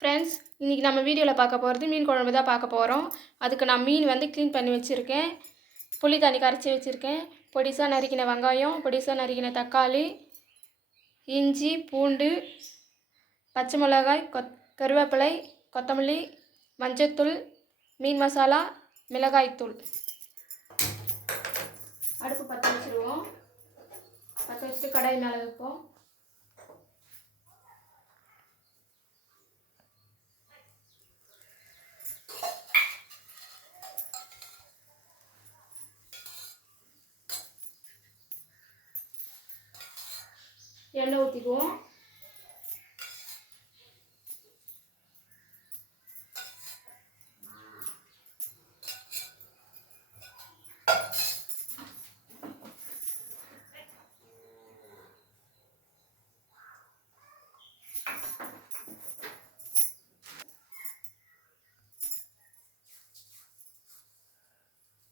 Friends, இன்றைக்கி நம்ம வீடியோவில் பார்க்க போகிறது மீன் குழம்பு தான் பார்க்க போகிறோம். அதுக்கு நான் மீன் க்ளீன் பண்ணி வச்சுருக்கேன். புளி தண்ணி கரைச்சி வச்சுருக்கேன். பொடிசாக நறுக்கின வெங்காயம், பொடிசாக நறுக்கின தக்காளி, இஞ்சி, பூண்டு, பச்சை மிளகாய், கருவேப்பிலை, கொத்தமல்லி, மஞ்சள்தூள், மீன் மசாலா, மிளகாய்த்தூள். அடுப்பு பற்ற வச்சுருவோம். பற்ற வச்சுட்டு கடாய் மேலே வைப்போம். எண்ணெய் ஊற்றிக்குவோம்.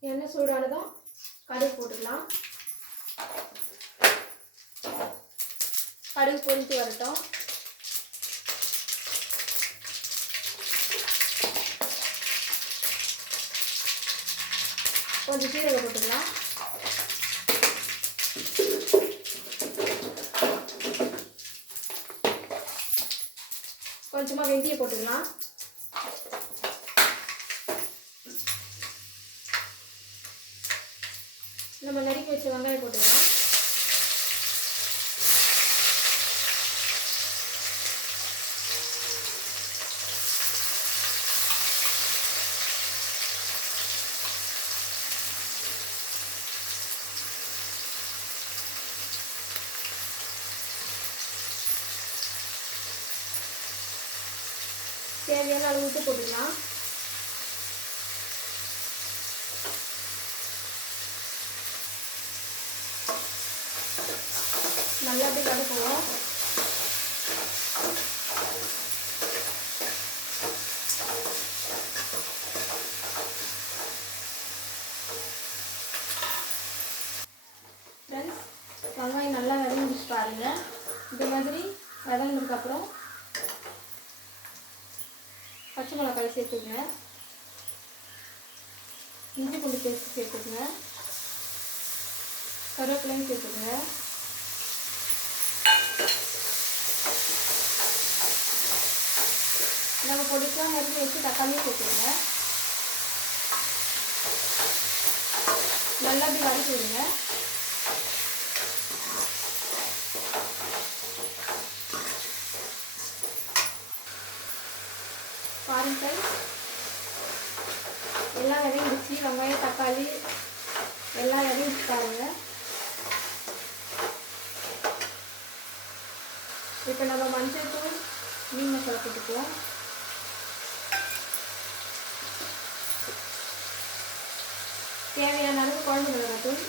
எண்ணெய் சூடானதும் கடுகு போட்டுக்கலாம். கடுகு பொரித்து வரட்டும். கொஞ்சம் சீரகம் போட்டுக்கலாம். கொஞ்சமாக வெந்தயம் போட்டுக்கலாம். நம்ம நறுக்கி வச்ச வெங்காயம் போட்டுக்கலாம். தேவையான அளவு உப்பு போட்டுக்கலாம். நல்லா அப்படியே வதக்குவோம். ஃப்ரெண்ட்ஸ், வெங்காயம் நல்லா வதங்கிச்சு பாருங்கள். இந்த மாதிரி வதங்கினதுக்கப்புறம் பச்சை மிளகாய் சேர்த்துக்குங்க. இஞ்சி பூண்டு பேஸ்ட் சேர்த்துக்குங்க. கருவேப்பிலையும் சேர்த்துக்குங்க. நம்ம பொடிசாக நறுக்கி வச்சு தக்காளியும் சேர்த்துக்குங்க. நல்லா அப்படி வதக்கி விடுங்க. பாருங்க, எல்லாம் வதங்கிடுச்சு. வெங்காயம் தக்காளி எல்லாம் வதங்கிச்சு பாருங்க. இப்போ நம்ம மஞ்சள் தூள், மீன் மசாலா போட்டுக்குவோம். தேவையான அளவு குழம்பு மிளகாய்.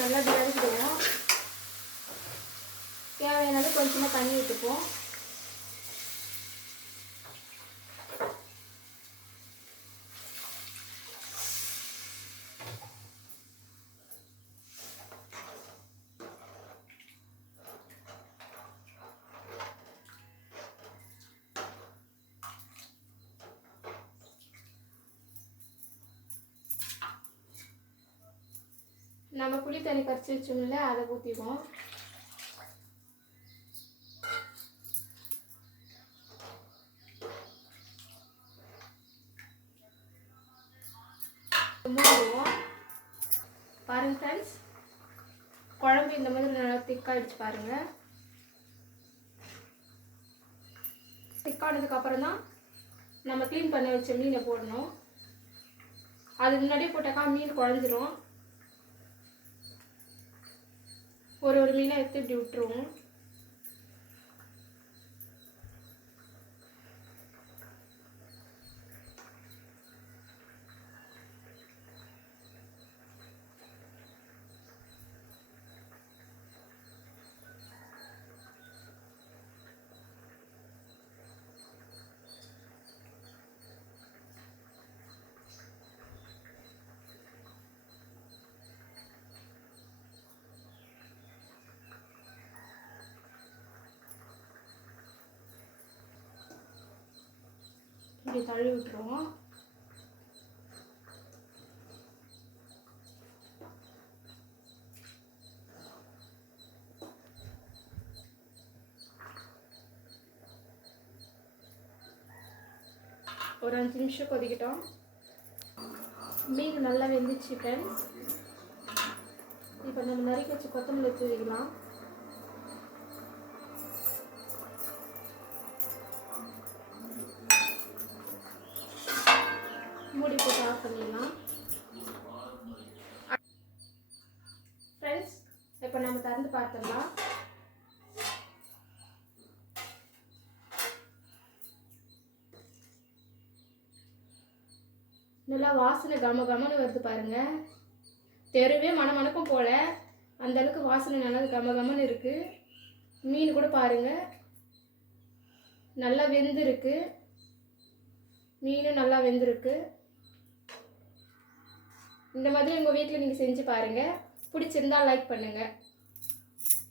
நல்லா வதக்கிடுவோம். தேவையான அளவு கொஞ்சமாக தண்ணி ஊற்றிப்போம். நம்ம புளி தண்ணி கரைச்சி வச்சோம்ல, அதை ஊற்றிக்குவோம். மூடிடுவோம். பாருங்கள் ஃப்ரெண்ட்ஸ், குழம்பு இந்த மாதிரி நல்லா திக்காகிடுச்சு பாருங்கள். திக்கானதுக்கப்புறம் தான் நம்ம க்ளீன் பண்ணி வச்ச மீனை போடணும். அதுக்கு முன்னாடியே போட்டாக்கா மீன் குழஞ்சிரும். ஒரு மீனை எடுத்து இப்படி விட்டுருவோம். அப்படி தள்ளி விட்டுருவோம். ஒரு 5 நிமிஷம் கொதிக்கட்டும். மீன் நல்லா வெந்துச்சு ஃப்ரெண்ட்ஸ். இப்போ நம்ம நறுக்கி வச்சு கொத்தமல்லி தூவிக்கலாம். மூடி போட்டு ஆஃப் பண்ணிடலாம். ஃப்ரெண்ட்ஸ் இப்போ நம்ம திறந்து பார்த்துடலாம். நல்லா வாசனை கமகமன்னு வருது பாருங்கள். தெருவே மணமணக்கும் போல் அந்தளவுக்கு வாசனை நல்லா கமகமன்னு இருக்குது. மீன் கூட பாருங்கள் நல்லா வெந்திருக்கு. மீனும் நல்லா வெந்திருக்கு. இந்த மாதிரி உங்கள் வீட்டில் நீங்கள் செஞ்சு பாருங்கள். பிடிச்சிருந்தா லைக் பண்ணுங்கள்.